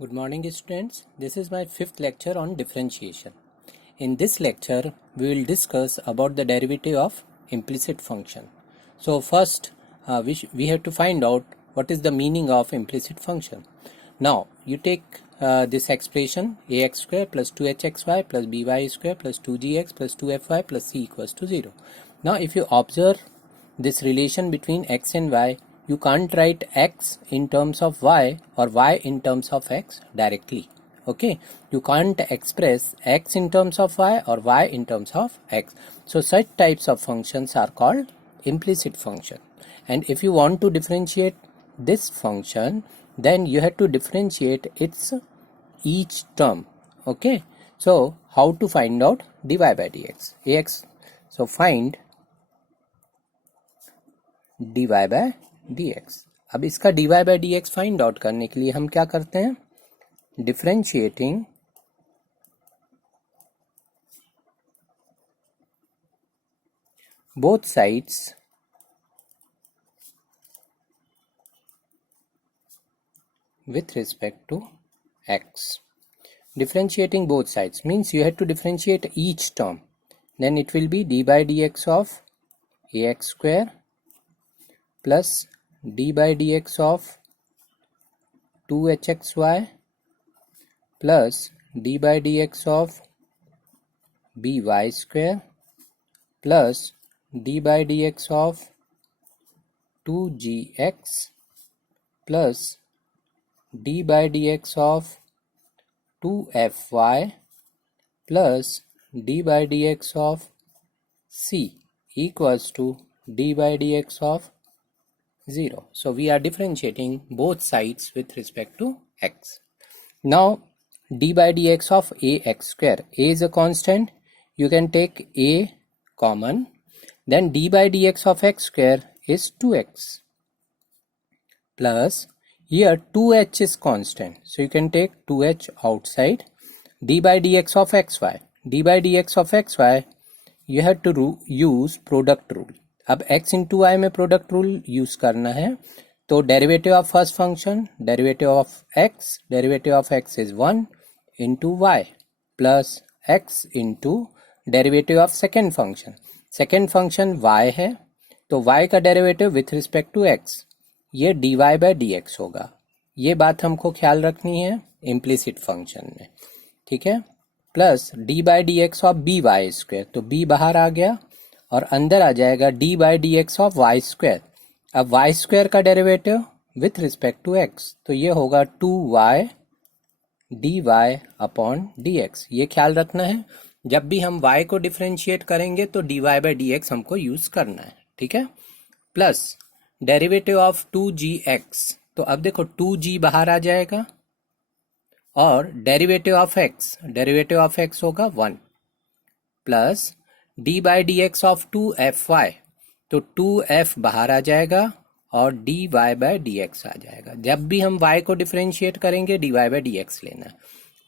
Good morning students, this is my fifth lecture on differentiation. In this lecture, we will discuss about the derivative of implicit function. So first, we have to find out what is the meaning of implicit function. Now, you take this expression ax square plus 2hxy plus by square plus 2gx plus 2fy plus c equals to 0. Now, if you observe this relation between x and y, you can't write x in terms of y or y in terms of x directly. Okay, you can't express x in terms of y or y in terms of x. So such types of functions are called implicit function. And if you want to differentiate this function, then you have to differentiate its each term. Okay, so how to find out dy by dx? Ax, so find dy by dx. अब इसका dy by dx find out करने के लिए हम क्या करते हैं? Differentiating both sides with respect to x. Differentiating both sides means you have to differentiate each term. Then it will be d by dx of ax square plus d by dx of 2hxy plus d by dx of by square plus d by dx of 2gx plus d by dx of 2fy plus d by dx of c equals to d by dx of 0. So we are differentiating both sides with respect to x. Now d by dx of ax square, a is a constant, you can take a common, then d by dx of x square is 2x plus here 2h is constant, so you can take 2h outside. D by dx of xy, d by dx of xy, you have to use product rule. अब x into y में product rule use करना है, तो derivative of first function, derivative of x is 1 into y plus x into derivative of second function y है, तो y का derivative with respect to x ये dy by dx होगा. ये बात हमको ख्याल रखनी है इम्प्लिसिट फंक्शन में, ठीक है. Plus d by d x of b y square, तो b बाहर आ गया और अंदर आ जाएगा d by d x of y square. अब वाई स्क्वायर का derivative with respect to x, तो ये होगा 2y dy अपॉन dx. ये ख्याल रखना है, जब भी हम y को डिफरेंशिएट करेंगे तो dy by dx हमको यूज करना है, ठीक है. प्लस डेरिवेटिव ऑफ 2gx, तो अब देखो 2g बाहर आ जाएगा और डेरिवेटिव ऑफ x होगा 1 plus d by d x of 2fy, तो 2f बाहर आ जाएगा और dy बाई डी एक्स आ जाएगा. जब भी हम y को डिफरेंशिएट करेंगे dy बाई डी एक्स लेना.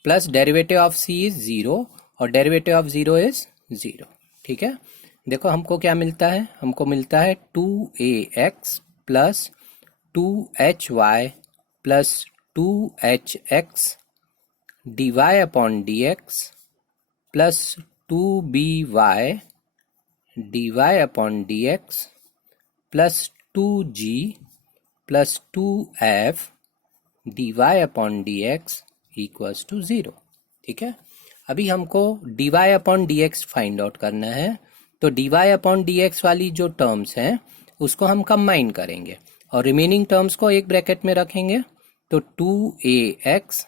Plus derivative of c is 0 और डेरिवेटिव ऑफ 0 इज 0, ठीक है. देखो हमको क्या मिलता है, हमको मिलता है 2ax plus 2hy plus 2hx dy upon dx plus 2by dy upon dx plus 2g plus 2f dy upon dx equals to 0, ठीक है. अभी हमको dy upon dx find out करना है, तो dy अपॉन dx वाली जो टर्म्स हैं उसको हम कंबाइन करेंगे और रिमेनिंग टर्म्स को एक ब्रैकेट में रखेंगे. तो 2ax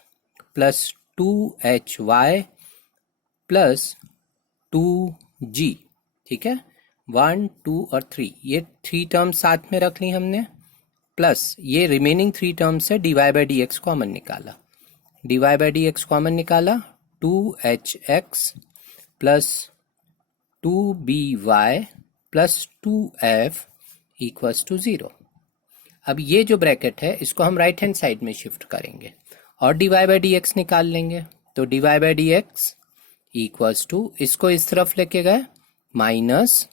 plus 2hy plus 2g, ठीक है. 1 2 और 3, ये 3 टर्म्स साथ में रख ली हमने. प्लस ये रिमेनिंग 3 टर्म्स से dy by d x common निकाला. dy by d x common निकाला, 2hx plus 2by plus 2f equals to 0. अब ये जो ब्रैकेट है इसको हम राइट हैंड साइड में शिफ्ट करेंगे और dy बाई डी एक्स निकाल लेंगे. तो dy by d x equals to, इसको इस तरफ लेके गए, minus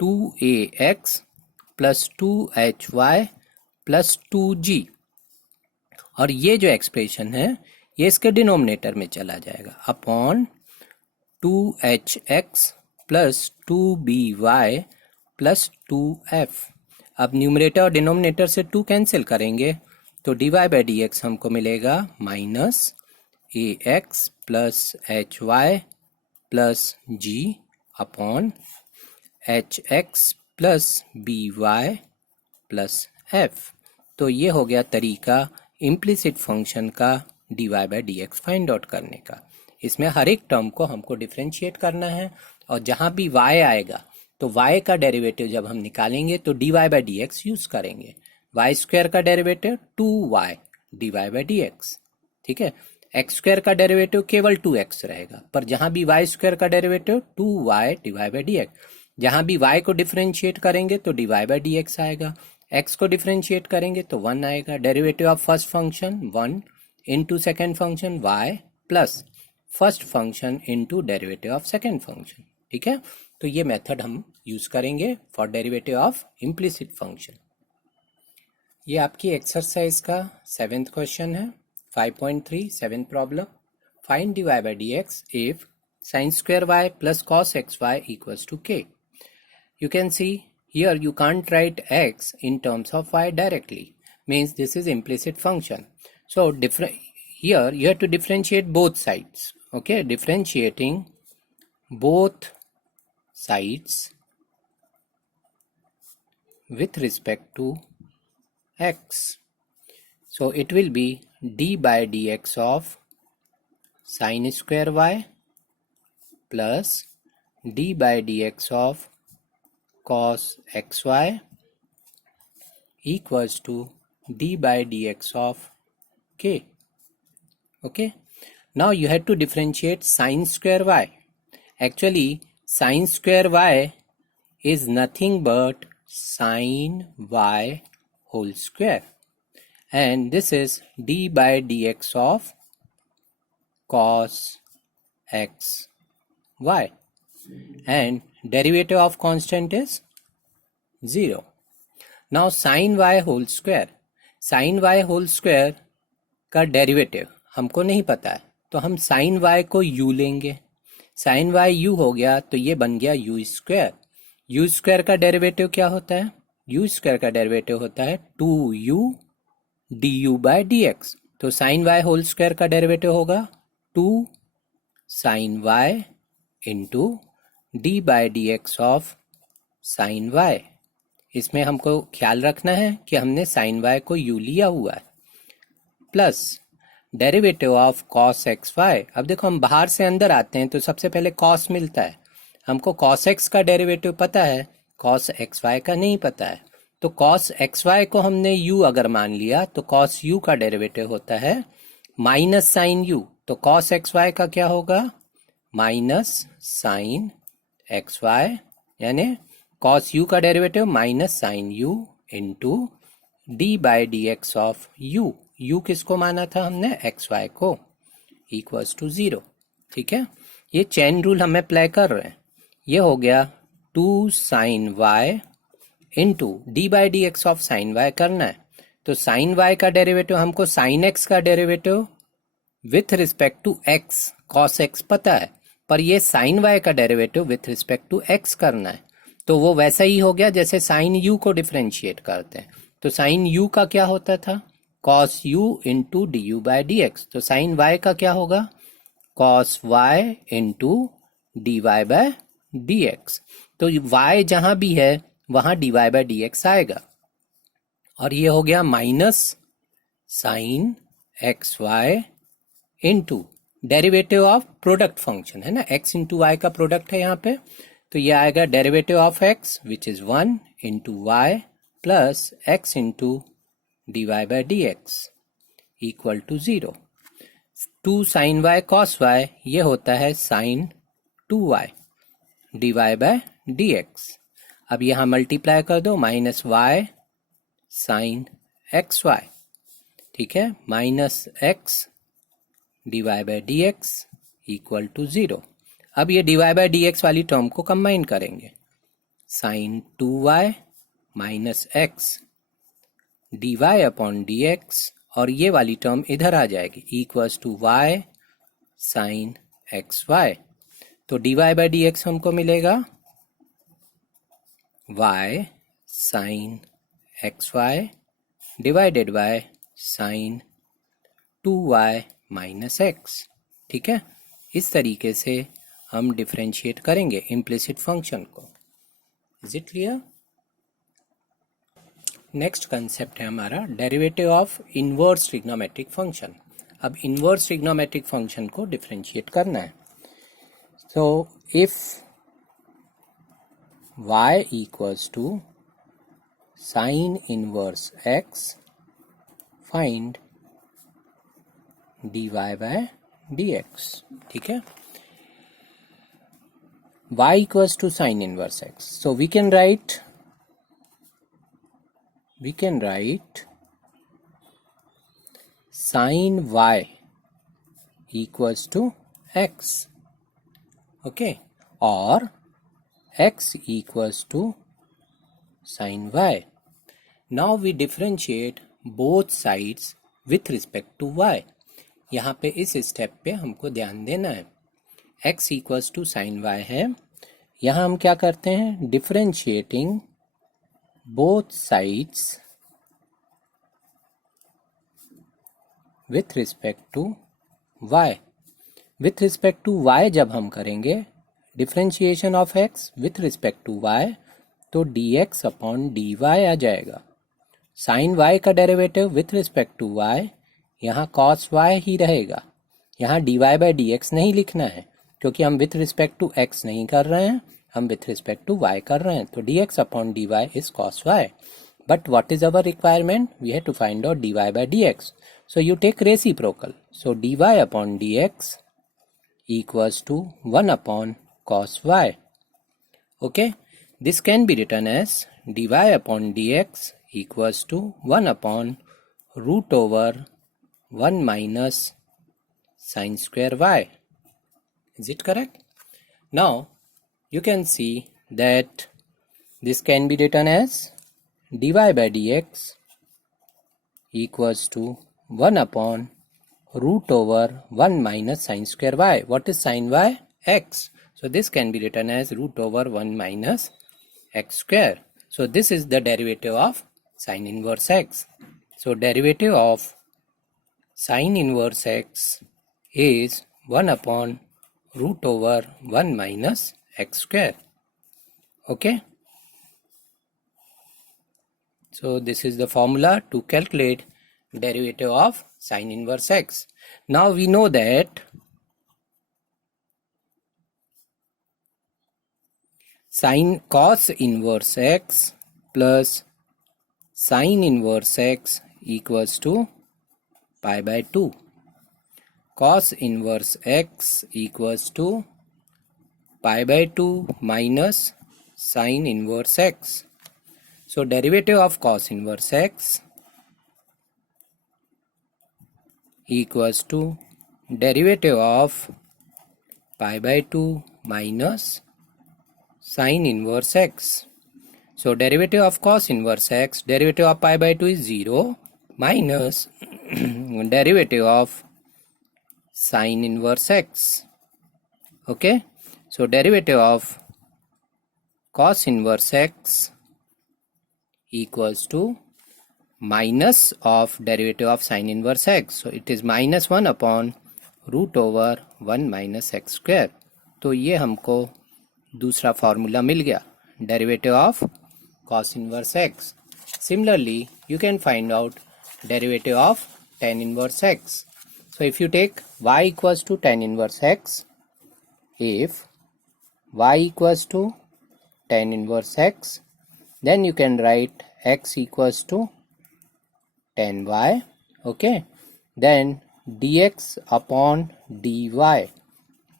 2ax plus 2hy plus 2g और ये जो एक्सप्रेशन है ये इसके डिनोमिनेटर में चला जाएगा upon 2hx plus 2by plus 2f। अब न्यूमरेटर और डिनोमिनेटर से 2 कैंसिल करेंगे तो dy बाई डी एक्स हमको मिलेगा minus ax plus hy plus g upon hx plus by plus f। तो ये हो गया तरीका इम्प्लिसिट फंक्शन का dy by d x find out करने का। इसमें हर एक टर्म को हमको डिफरेंशिएट करना है और जहाँ भी y आएगा तो y का डेरिवेटिव जब हम निकालेंगे तो dy by d x use करेंगे। y स्क्वायर का derivative 2y dy by d x, ठीक है। x स्क्वायर का डेरिवेटिव केवल 2x रहेगा, पर जहाँ भी y स्क्वायर का derivative 2y dy by d x. जहाँ भी y को डिफरेंशिएट करेंगे तो dy बाई डी एक्स आएगा, x को डिफरेंशिएट करेंगे तो 1 आएगा। Derivative of first function 1 into second function y plus first function into derivative of second function, ठीक है। तो ये मेथड हम यूज करेंगे for derivative of implicit function. ये आपकी एक्सरसाइज का 7th क्वेश्चन है 5.3 7th problem. Find dy by d x if sin square y plus cos xy equals to k। You can see here you can't write x in terms of y directly, means this is implicit function. So here you have to differentiate both sides, okay, differentiating both sides with respect to x. So it will be d by dx of sin square y plus d by dx of cos xy equals to d by dx of k. Okay, now you have to differentiate sin square y. Actually sin square y is nothing but sin y whole square, and this is d by dx of cos x y, and derivative of constant is 0. Now sin y whole square, sin y whole square का derivative हमको नहीं पता है, तो हम sin y को u लेंगे। sin y u हो गया तो ये बन गया u स्क्वायर। u स्क्वायर का डेरिवेटिव क्या होता है? u स्क्वायर का डेरिवेटिव होता है 2u du by d x. तो sin y होल स्क्वायर का डेरिवेटिव होगा 2 sin y into d by d x of sine y। इसमें हमको ख्याल रखना है कि हमने साइन y को u लिया हुआ है, plus derivative of cos xy। अब देखो हम बाहर से अंदर आते हैं तो सबसे पहले cos मिलता है, हमको cos x का डेरिवेटिव पता है, cos xy का नहीं पता है। तो cos xy को हमने u अगर मान लिया तो cos u का डेरिवेटिव होता है माइनस साइन u। तो cos xy का क्या होगा? माइनस साइन xy, यानी cos u का derivative minus sine u into d by d x of u। u किसको माना था हमने? xy को, इक्वल्स टू 0, ठीक है। ये चेन रूल हम अप्लाई कर रहे हैं। ये हो गया 2 sine y into d by d x of sine y करना है। तो साइन y का डेरिवेटिव हमको साइन x का derivative with respect to x cos x पता है, पर ये साइन y का derivative with respect to x करना है। तो वो वैसा ही हो गया जैसे साइन u को डिफरेंशिएट करते हैं। तो साइन u का क्या होता था? cos u into d u by d x. तो साइन y का क्या होगा? cos y into d y by d x. तो y जहां भी है वहां d y by d x आएगा, और ये हो गया minus sine x y into derivative of product function है ना, x इंटू वाई का प्रोडक्ट है यहाँ पे। तो ये आएगा derivative of x which is 1 into Y plus x into d y by d x equal to 0। 2 sine y cos y ये होता है sine 2y d y by d x. अब यहाँ मल्टीप्लाई कर दो, minus y sine x y, ठीक है, minus x d y by d x equal to 0। अब ये d y by d x वाली टर्म को कंबाइन करेंगे, sine 2y minus x d y upon d x और ये वाली टर्म इधर आ जाएगी, equals to y sine x y. तो dy बाई डी एक्स हमको मिलेगा y sine x y divided by sine 2y minus x. ठीक है, इस तरीके से हम डिफरेंशिएट करेंगे इम्प्लिसिट फंक्शन को। Is it clear? Next concept है हमारा derivative of inverse trigonometric function. अब इनवर्स ट्रिग्नोमेट्रिक फंक्शन को डिफरेंशिएट करना है। So if y equals to sine inverse x, find dy bye dx। ठीक है, y equals to sin inverse x, so we can write sin y equals to x, okay, or x equals to sin y. Now we differentiate both sides with respect to y. यहाँ पे इस step पे हमको ध्यान देना है। x equals to sine y है, यहाँ हम क्या करते हैं, differentiating both sides with respect to y। With respect to y जब हम करेंगे differentiation of x with respect to y, तो dx अपॉन dy आ जाएगा। साइन y का derivative with respect to y, यहाँ cos y ही रहेगा। यहाँ dy बाई dx नहीं लिखना है क्योंकि हम विथ रिस्पेक्ट टू x नहीं कर रहे हैं, हम विथ रिस्पेक्ट टू y कर रहे हैं। तो dx upon dy is cos y। But what is our requirement? We have to find out dy by dx। So you take reciprocal, so dy upon dx equals to 1 upon cos y. Okay, this can be written as dy upon dx equals to 1 upon root over 1 minus sin square y. Is it correct? Now you can see that this can be written as dy by dx equals to 1 upon root over 1 minus sin square y. What is sin y? X. So this can be written as root over 1 minus x square. So this is the derivative of sin inverse x. So derivative of sin inverse x is 1 upon root over 1 minus x square. Okay. So this is the formula to calculate derivative of sin inverse x. Now we know that sin cos inverse x plus sin inverse x equals to pi by 2. Cos inverse x equals to pi by 2 minus sin inverse x. So derivative of cos inverse x equals to derivative of pi by 2 minus sin inverse x. So derivative of cos inverse x, derivative of pi by 2 is 0 minus derivative of sin inverse x. Okay, so derivative of cos inverse x equals to minus of derivative of sin inverse x. So it is minus 1 upon root over 1 minus x square. तो ये हमको दूसरा formula मिल गया, derivative of cos inverse x. Similarly, you can find out derivative of tan inverse x. So if you take y equals to tan inverse x, if y equals to tan inverse x, then you can write x equals to tan y. Okay, then dx upon dy,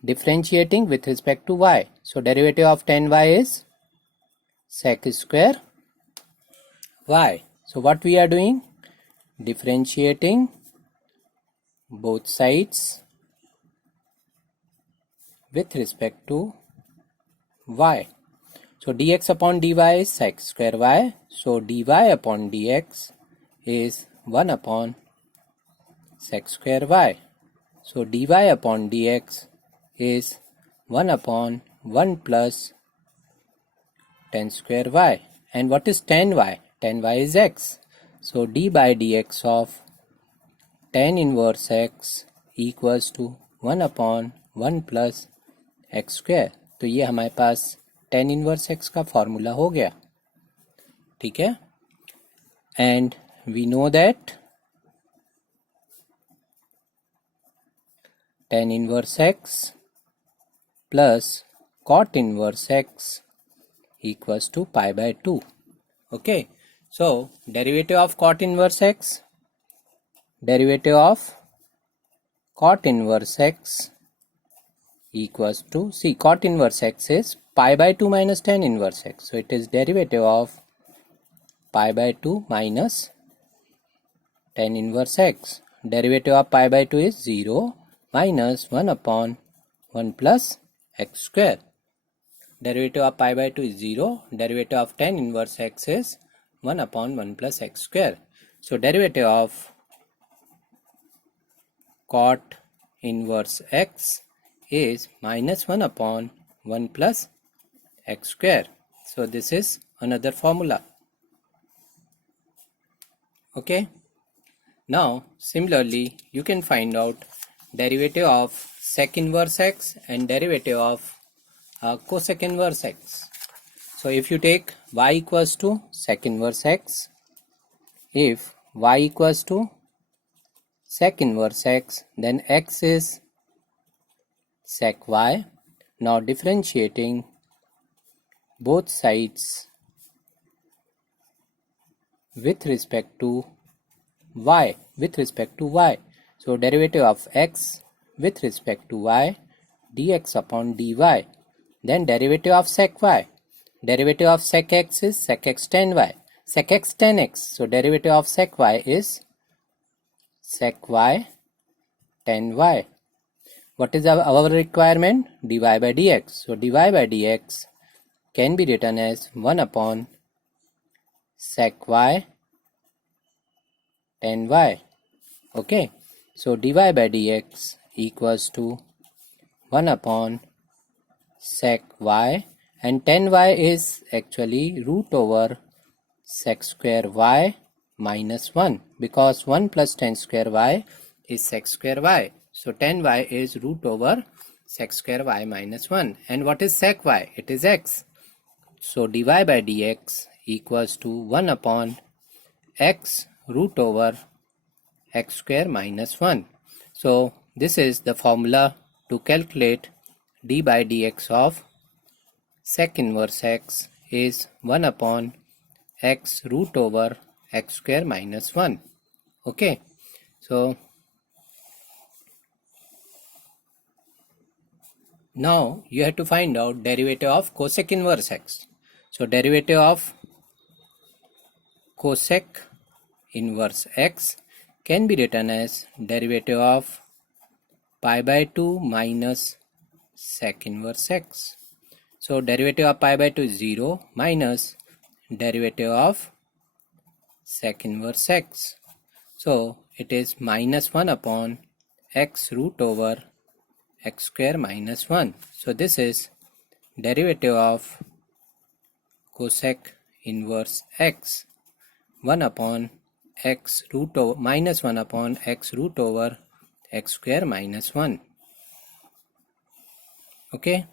differentiating with respect to y. So derivative of tan y is sec square y. So what we are doing? Differentiating both sides with respect to y. So dx upon dy is sec square y. So dy upon dx is 1 upon sec square y. So dy upon dx is 1 upon 1 plus tan square y. And what is tan y? Tan y is x. So d by dx of tan inverse x equals to 1 upon 1 plus x square. तो ये हमारे पास tan inverse x का formula हो गया, ठीक है. And we know that tan inverse x plus cot inverse x equals to pi by 2. Okay, so derivative of cot inverse x, derivative of cot inverse x equals to, see, cot inverse x is pi by 2 minus tan inverse x, so it is derivative of pi by 2 minus tan inverse x. Derivative of pi by 2 is 0 minus 1 upon 1 plus x square. Derivative of pi by 2 is 0. Derivative of tan inverse x is 1 upon 1 plus x square. So derivative of cot inverse x is minus 1 upon 1 plus x square. So this is another formula. Okay. Now similarly you can find out derivative of sec inverse x and derivative of cosec inverse x. So if you take y equals to sec inverse x, if y equals to sec inverse x, then x is sec y. Now differentiating both sides with respect to y, so derivative of x with respect to y, dx upon dy. Then derivative of sec y, derivative of sec x is sec x tan y, sec x tan x, so derivative of sec y is sec y tan y. What is our requirement? Dy by dx. So dy by dx can be written as 1 upon sec y tan y. Okay, so dy by dx equals to 1 upon sec y, and tan y is actually root over sec square y minus 1, because 1 plus tan square y is sec square y. So tan y is root over sec square y minus 1. And what is sec y? It is x. So dy by dx equals to 1 upon x root over x square minus 1. So this is the formula to calculate d by dx of sec inverse x is 1 upon x root over x square minus 1. Okay, so now you have to find out derivative of cosec inverse x. So derivative of cosec inverse x can be written as derivative of pi by 2 minus sec inverse x. So derivative of pi by 2 is 0 minus derivative of sec inverse x. So it is minus 1 upon x root over x square minus 1. So this is derivative of cosec inverse x, 1 upon x root over minus 1 upon x root over x square minus 1. Okay,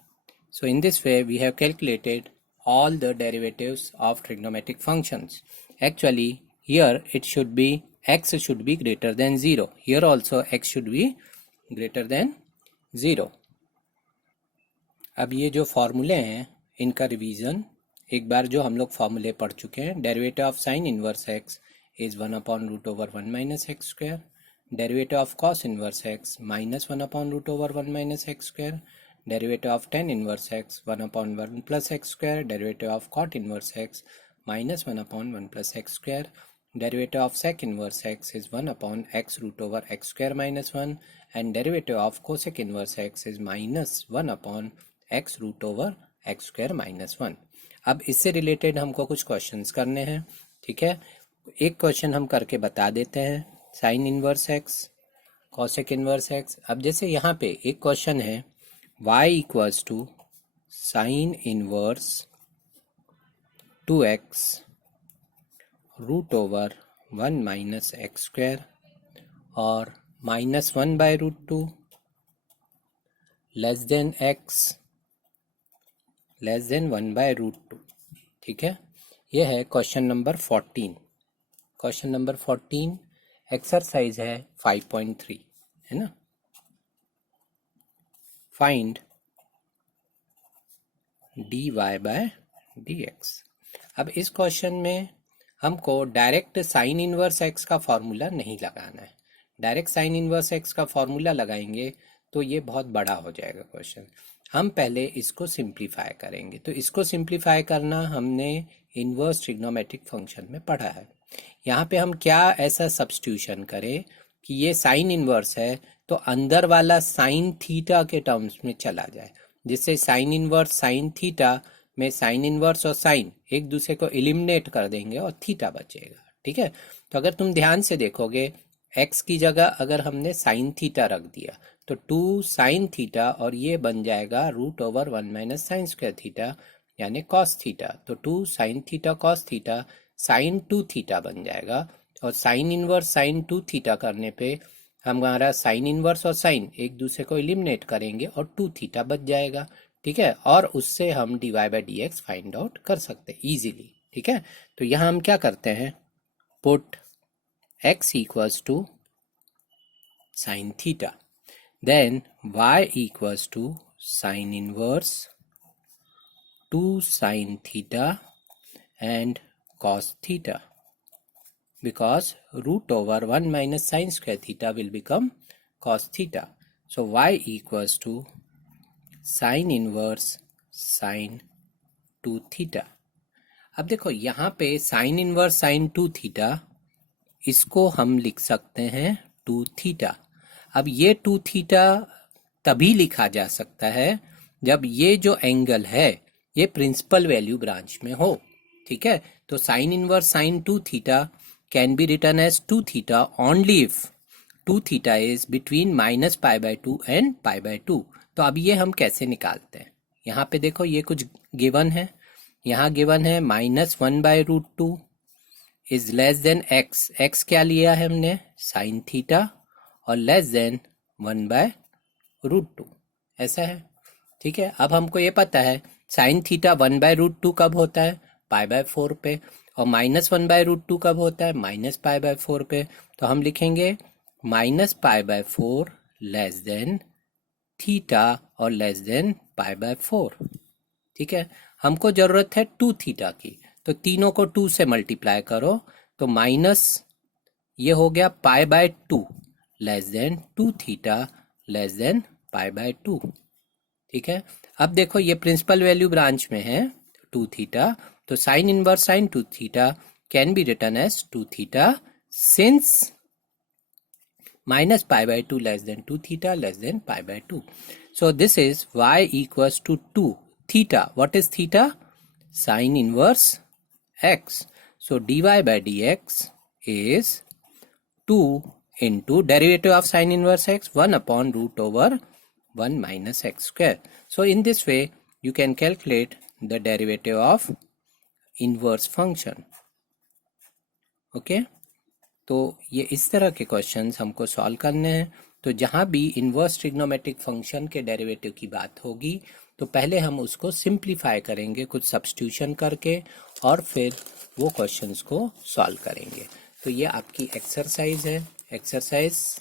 so in this way we have calculated all the derivatives of trigonometric functions. Actually here it should be x should be greater than 0. Here also x should be greater than 0. अब ये जो फॉर्मूले हैं इनका revision एक बार जो हम लोग फॉर्मूले पढ़ चुके हैं. Derivative of sine inverse x is 1 upon root over 1 minus x square. Derivative of cos inverse x minus 1 upon root over 1 minus x square. Derivative of tan inverse x 1 upon 1 plus x square. Derivative of cot inverse x minus 1 upon 1 plus x square. Derivative of sec inverse x is 1 upon x root over x square minus 1, and derivative of cosec inverse x is minus 1 upon x root over x square minus 1. अब इससे related हमको कुछ questions करने हैं. ठीक है, एक question हम करके बता देते हैं. Sine inverse x cosec inverse x. अब जैसे यहाँ पे एक क्वेश्चन है y equals to sine inverse 2x root over 1 minus x square और -1/√2 less than x less than 1/√2। ठीक है, यह है question number 14। Question number 14 exercise है 5.3, है ना। Find dy/dx। अब इस क्वेश्चन में हमको डायरेक्ट साइन इनवर्स एक्स का फॉर्मूला नहीं लगाना है। डायरेक्ट साइन इनवर्स एक्स का फॉर्मूला लगाएंगे तो ये बहुत बड़ा हो जाएगा क्वेश्चन। हम पहले इसको सिंप्लीफाई करेंगे। तो इसको सिंप्लीफाई करना हमने इनवर्स ट्रिग्नोमेट्रिक फंक्शन में पढ़ा है। यहाँ पे हम क्या ऐसा सब्स्टिट्यूशन करें कि ये साइन इनवर्स है तो अंदर वाला साइन थीटा के टर्म्स में चला जाए, जिससे साइन इनवर्स साइन थीटा में साइन इनवर्स और साइन एक दूसरे को एलिमिनेट कर देंगे और थीटा बचेगा। ठीक है, तो अगर तुम ध्यान से देखोगे x की जगह अगर हमने साइन थीटा रख दिया तो 2 साइन थीटा और ये बन जाएगा √1 माइनस साइन स्क्वायर थीटा यानी कॉस थीटा। तो 2 sine theta cos theta sine 2 theta बन जाएगा और साइन इनवर्स साइन 2 थीटा करने पे हमारा साइन इनवर्स और साइन एक दूसरे को एलिमिनेट करेंगे और 2 थीटा बच जाएगा। ठीक है, और उससे हम dy/dx फाइंड आउट कर सकते हैं इजीली। ठीक है, तो यहाँ हम क्या करते हैं, put x equals to sine theta, then y equals to sine inverse 2 sine theta and cos theta, because √1 minus sin square theta will become cos theta. So y equals to sin inverse sin 2 theta. अब देखो यहाँ पे sin inverse sin 2 theta इसको हम लिख सकते हैं 2 theta. अब ये 2 थीटा तभी लिखा जा सकता है जब ये जो एंगल है ये प्रिंसिपल वैल्यू ब्रांच में हो। ठीक है, तो sine inverse sine 2 theta can be written as 2 theta only if 2 theta is between -π/2 and π/2। तो अब ये हम कैसे निकालते हैं, यहाँ पे देखो ये कुछ गिवन है, यहाँ गिवन है -1/√2 is less than x। x क्या लिया है हमने, साइन थीटा, और लेस देन 1/√2 ऐसा है। ठीक है, अब हमको ये पता है साइन थीटा 1/√2 कब होता है, π/4 पे, और -1/√2 कब होता है, -π/4 पे। तो हम लिखेंगे -π/4 लेस देन थीटा और लेस देन π/4। ठीक है, हमको जरूरत है 2 थीटा की, तो तीनों को 2 से मल्टीप्लाई करो तो माइनस ये हो गया π/2 less than 2 theta less than π/2। ठीक है, अब देखो ये प्रिंसिपल वैल्यू ब्रांच में है 2 थीटा, तो sine inverse sine 2 theta can be written as 2 theta since -π/2 less than 2 theta less than π/2। So this is y equals to 2 theta. What is theta? Sin inverse x. So dy/dx is 2 into derivative of sin inverse x 1/√1 minus x square. So in this way you can calculate the derivative of inverse function. Okay, तो ये इस तरह के questions हमको solve करने हैं। तो जहाँ भी इन्वर्स ट्रिग्नोमेट्रिक फंक्शन के डेरिवेटिव की बात होगी तो पहले हम उसको सिंप्लीफाई करेंगे कुछ सब्स्टिट्यूशन करके और फिर वो क्वेश्चंस को सॉल्व करेंगे। तो ये आपकी एक्सरसाइज है, एक्सरसाइज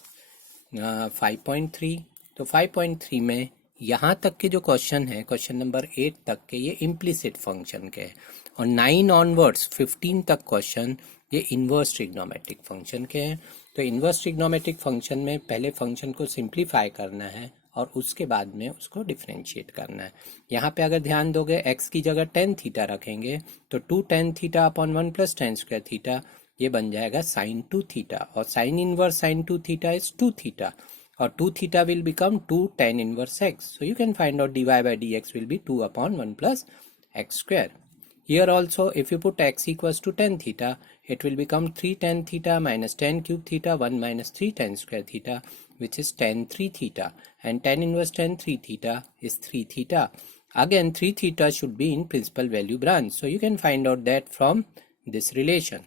5.3। तो 5.3 में यहाँ तक के जो क्वेश्चन है, क्वेश्चन नंबर 8 तक के, ये इम्प्लिसिट फंक्शन के हैं, और 9 ऑनवर्ड्स 15 तक क्वेश्चन ये इन्वर्स ट्रिग्नोमेट्रिक फंक्शन के हैं। तो इन्वर्स ट्रिग्नोमेट्रिक फंक्शन में पहले फंक्शन को सिंप्लीफाई करना है और उसके बाद में उसको डिफरेंशिएट करना है। यहाँ पे अगर ध्यान दोगे x की जगह tan थीटा रखेंगे तो 2 tan theta upon 1 plus tan square theta ये बन जाएगा sin 2 थीटा, और sine inverse sin 2 theta is 2 theta, और 2 theta will become 2 tan inverse x. So you can find out dy/dx will be 2 upon 1 plus x square. Here also if you put x equals to tan theta, it will become 3 tan theta minus tan cube theta 1 minus 3 tan square theta, which is tan 3 theta, and tan inverse tan 3 theta is 3 theta. Again, 3 theta should be in principal value branch, so you can find out that from this relation.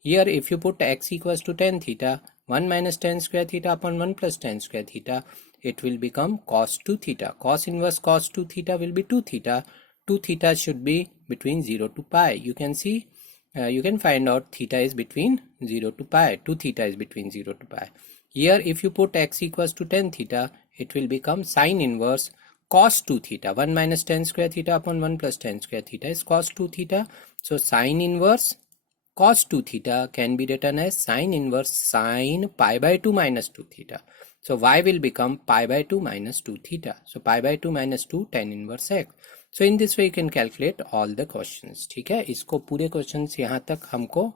Here if you put x equals to tan theta, 1 minus tan square theta upon 1 plus tan square theta, it will become cos 2 theta. Cos inverse cos 2 theta will be 2 theta. 2 theta should be between 0 to pi. You can see, you can find out theta is between 0 to pi. 2 theta is between 0 to pi. Here if you put x equals to tan theta, it will become sin inverse cos 2 theta. 1 minus tan square theta upon 1 plus tan square theta is cos 2 theta. So sin inverse cos 2 theta can be written as sin inverse sin pi by 2 minus 2 theta. So y will become pi by 2 minus 2 theta. So pi by 2 minus 2 tan inverse x. So in this way you can calculate all the questions. ठीक है, इसको पूरे questions यहाँ तक हमको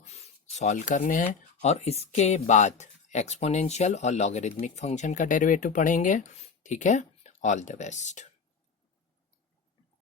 solve करने हैं और इसके बाद एक्सपोनेंशियल और लॉगरिथमिक फंक्शन का डेरिवेटिव पढ़ेंगे. ठीक है, ऑल द बेस्ट.